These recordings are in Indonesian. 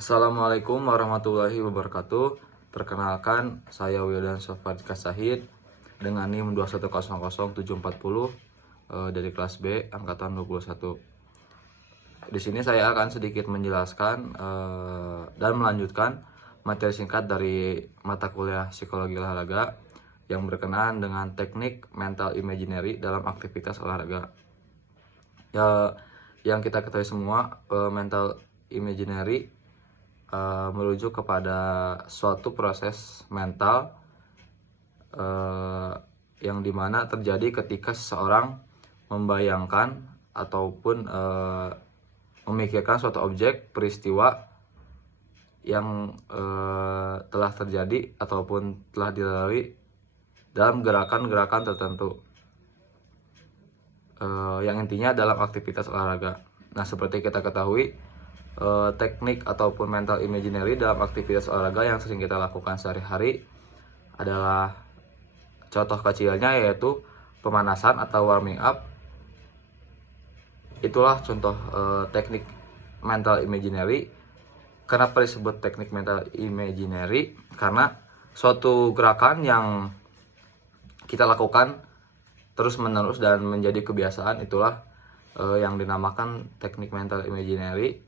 Assalamualaikum warahmatullahi wabarakatuh. Perkenalkan, saya Wildan Sofadika Sahid dengan NIM 2100740 dari kelas B angkatan 21. Di sini saya akan sedikit menjelaskan dan melanjutkan materi singkat dari mata kuliah psikologi olahraga yang berkenaan dengan teknik mental imaginary dalam aktivitas olahraga. Ya, yang kita ketahui semua, mental imaginary merujuk kepada suatu proses mental yang dimana terjadi ketika seseorang membayangkan ataupun memikirkan suatu objek peristiwa yang telah terjadi ataupun telah dilalui dalam gerakan-gerakan tertentu yang intinya dalam aktivitas olahraga. Nah, seperti kita ketahui, teknik ataupun mental imaginary dalam aktivitas olahraga yang sering kita lakukan sehari-hari adalah contoh kecilnya yaitu pemanasan atau warming up. Itulah contoh teknik mental imaginary. Kenapa disebut teknik mental imaginary? Karena suatu gerakan yang kita lakukan terus-menerus dan menjadi kebiasaan, itulah yang dinamakan teknik mental imaginary,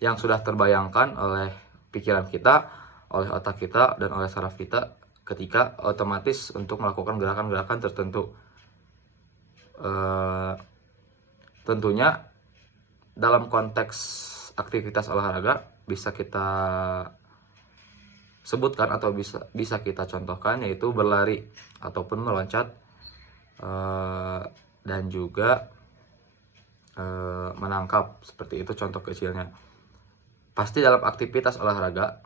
yang sudah terbayangkan oleh pikiran kita, oleh otak kita, dan oleh saraf kita ketika otomatis untuk melakukan gerakan-gerakan tertentu. Tentunya dalam konteks aktivitas olahraga bisa kita sebutkan atau bisa kita contohkan yaitu berlari ataupun meloncat, dan juga menangkap. Seperti itu contoh kecilnya. Pasti dalam aktivitas olahraga,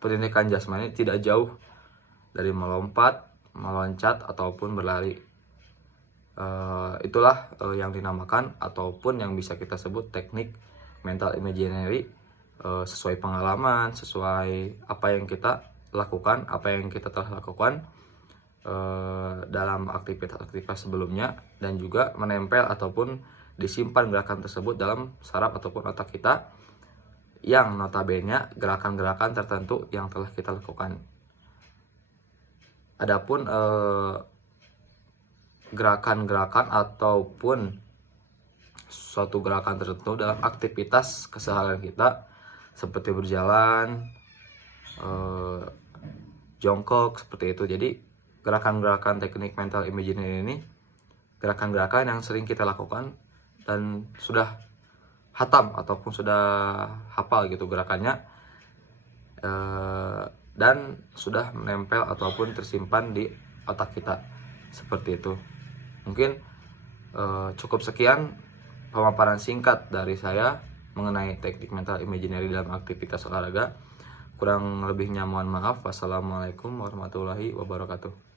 pendidikan jasmani tidak jauh dari melompat, meloncat, ataupun berlari. Itulah yang dinamakan ataupun yang bisa kita sebut teknik mental imaginary, sesuai pengalaman, sesuai apa yang kita lakukan, apa yang kita telah lakukan dalam aktivitas-aktivitas sebelumnya, dan juga menempel ataupun disimpan gerakan tersebut dalam saraf ataupun otak kita, yang notabene gerakan-gerakan tertentu yang telah kita lakukan. Adapun gerakan-gerakan ataupun suatu gerakan tertentu dalam aktivitas keseharian kita seperti berjalan, jongkok, seperti itu. Jadi gerakan-gerakan teknik mental imaginary ini gerakan-gerakan yang sering kita lakukan dan sudah hatam ataupun sudah hafal gitu gerakannya, dan sudah menempel ataupun tersimpan di otak kita, seperti itu. Mungkin cukup sekian pemaparan singkat dari saya mengenai teknik mental imaginary dalam aktivitas olahraga. Kurang lebihnya mohon maaf. Wassalamualaikum warahmatullahi wabarakatuh.